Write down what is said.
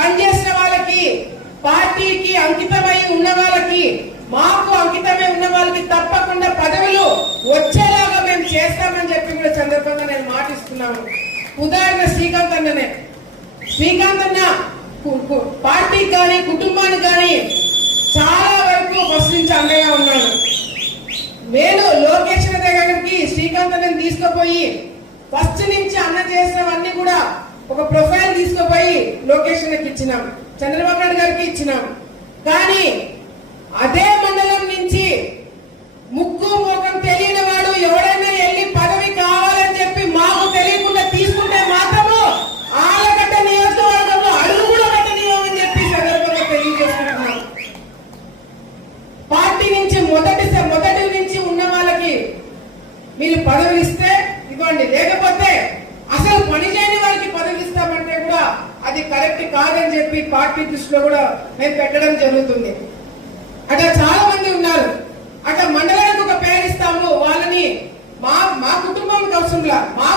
పనిచేసిన వాళ్ళకి, పార్టీకి అంకితమై ఉన్న వాళ్ళకి, మాకు అంకితమై ఉన్న వాళ్ళకి తప్పకుండా పదవులు వచ్చేలాగా మేము చేస్తామని చెప్పి కూడా సందర్భంగా నేను మాటిస్తున్నాను. ఉదాహరణ శ్రీకాంత్ అన్ననే. శ్రీకాంత్ అన్న పార్టీకి కానీ కుటుంబానికి కానీ చాలా వరకు ఫస్ట్ నుంచి అండగా ఉన్నాడు. నేను లోకేష్ దగ్గరికి శ్రీకాంత్ అన్నని తీసుకుపోయి ఫస్ట్ నుంచి అన్న చేసినవన్నీ కూడా ఒక ప్రొఫైల్ తీసుకుపోయి లోకేష్ అన్నకి ఇచ్చినాం, చంద్రబాబు నాయుడు గారికి ఇచ్చినాం. కానీ అదే మండలం నుంచి ముక్కు ముఖం తెలియని వాడు ఎవరైనా వెళ్ళి పదవి కావాలని చెప్పి మాకు తెలియకుండా తీసుకుంటే మాత్రము ఆలగడ్డ నియోజకవర్గంలో అడుగు కూడా పెట్టనివ్వమని చెప్పి సందర్భంగా తెలియజేస్తున్నాం. పార్టీ నుంచి మొదటి నుంచి ఉన్న వాళ్ళకి మీరు పదవులు ఇస్తే ఇవ్వండి, లేకపోతే అసలు పని చేయని వారికి పదవి ఇస్తామంటే కూడా అది కరెక్ట్ కాదని చెప్పి పార్టీ దృష్టిలో కూడా మేము పెట్టడం జరుగుతుంది. అట్లా చాలా మంది ఉన్నారు. అట్లా మండలానికి ఒక పేరు ఇస్తాము, వాళ్ళని మా కుటుంబానికి అవసరంలా, మా